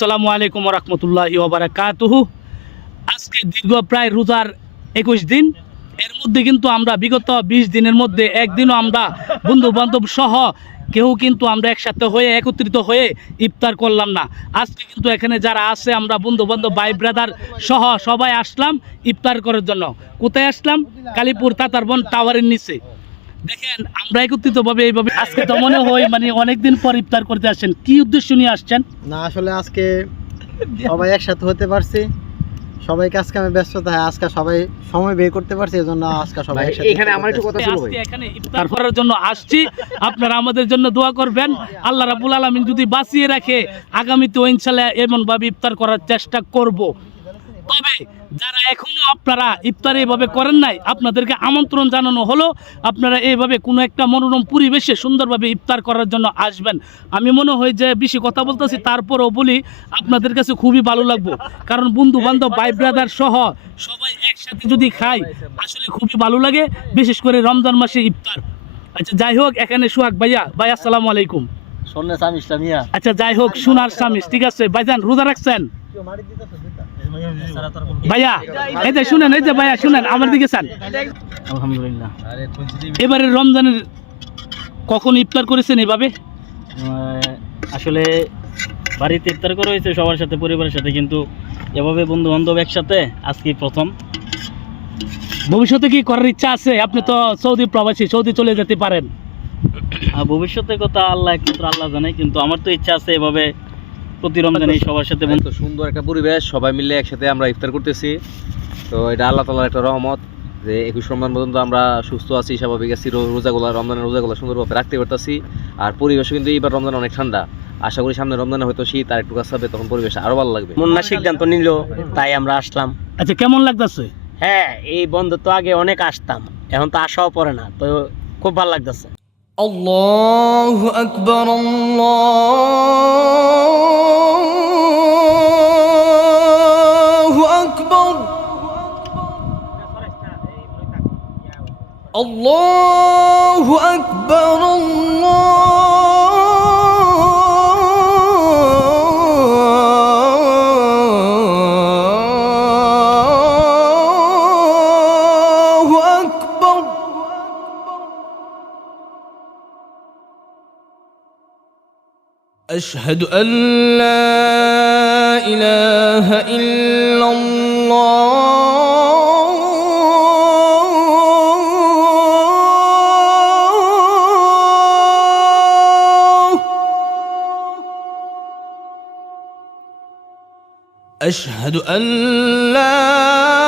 আসসালামু আলাইকুম ওয়া রাহমাতুল্লাহি ওয়া বারাকাতুহু। আজকে দীর্ঘ প্রায় রোজার 21 দিন, এর মধ্যে কিন্তু আমরা বিগত 20 দিনের মধ্যে একদিনও আমরা বন্ধু বান্ধব সহ কেউ কিন্তু আমরা একসাথে হয়ে একত্রিত হয়ে ইফতার করলাম না। আজকে কিন্তু এখানে যারা আছে আমরা বন্ধু বান্ধব ভাই ব্রাদার সহ সবাই আসলাম ইফতার করার জন্য। কোথায় আসলাম? কালীপুর তাতারবন টাওয়ারের নিচে। দেখেন আমরা একত্রিতভাবে এইভাবে আজকে তো মনে হয় মানে অনেকদিন পর ইফতার করতে আসছেন, কি উদ্দেশ্য নিয়ে আসছেন? না আসলে আজকে সবাই একসাথে হতে পারছি, সবাই কাজ কামে ব্যস্ততা, আজকে সবাই সময় বের করতে পারছি, এজন্য আজকে সবাই একসাথে। এখানে আমার একটু কথা ছিল ভাই, আজকে এখানে ইফতার করার জন্য আসছি, আপনারা আমাদের জন্য দোয়া করবেন। আল্লাহ রাব্বুল আলামিন যদি বাঁচিয়ে রাখে আগামীতেও ইনশাআল্লাহ এমন ভাবে ইফতার করার চেষ্টা করব। তবে যারা এখনো আপনারা ইফতার এইভাবে করেন নাই, আপনাদেরকে আমন্ত্রণ জানানো হলো, আপনারা এইভাবে কোনো একটা মনোরম পরিবেশে সুন্দরভাবে ইফতার করার জন্য আসবেন। আমি মনে হয় যে বেশি কথা বলতেছি, তারপরও বলি আপনাদের কাছে খুবই ভালো লাগবে, কারণ বন্ধু বান্ধব ভাই ব্রাদার সহ সবাই একসাথে যদি খাই আসলে খুবই ভালো লাগে, বিশেষ করে রমজান মাসে ইফতার। আচ্ছা যাই হোক, এখানে সোহাগ ভাইয়া, ভাই আসসালামু আলাইকুম। সন্ন্যাস আমি ইসলামিয়া। আচ্ছা যাই হোক, সোনার স্বামী, ঠিক আছে ভাইজান, রোজা রাখছেন ভাইয়া? এই যে শুনেন, এই যে ভাইয়া শুনেন, আমার দিকে চান। আলহামদুলিল্লাহ। এবারে রমজানের কখন ইফতার করেছেন এভাবে? আসলে বাড়িতে ইফতার করা হয়েছে সবার সাথে, পরিবারের সাথে, কিন্তু এভাবে বন্ধু বান্ধব একসাথে আজকে প্রথম। ভবিষ্যতে কি করার ইচ্ছা আছে? আপনি তো সৌদি প্রবাসী, সৌদি চলে যেতে পারেন। ভবিষ্যতের কথা আল্লাহ একমাত্র আল্লাহ জানে, কিন্তু আমার তো ইচ্ছা আছে এভাবে প্রতি রমজানে সবার সাথে। তো সুন্দর একটা পরিবেশ, সবাই মিলে একসাথে আমরা ইফতার করতেছি, তো এটা আল্লাহ তাআলার একটা রহমত যে 21 রমজান পর্যন্ত আমরা সুস্থ আছি, স্বাভাবিক আছি, রমজানের রোজাগুলো সুন্দরভাবে রাখতে পারতেছি। আর পরিবেশও কিন্তু এইবার রমজান অনেক ঠান্ডা, আশা করি সামনে রমজানে হয়তো শীত আর একটু কাছ হবে, তখন পরিবেশ আরো ভালো লাগবে। মুন্না সিদ্ধান্ত নিল, তাই আমরা আসলাম। আচ্ছা কেমন লাগতেছে? হ্যাঁ, এই বন্ধু তো আগে অনেক আসতাম, এখন তো আসাও পড়ে না, তো খুব ভালো লাগতেছে। আল্লাহু আকবার, আল্লাহু আকবার, আল্লাহু আকবার, আল্লাহু আকবার। أشهد أن لا إله إلا الله، أشهد أن لا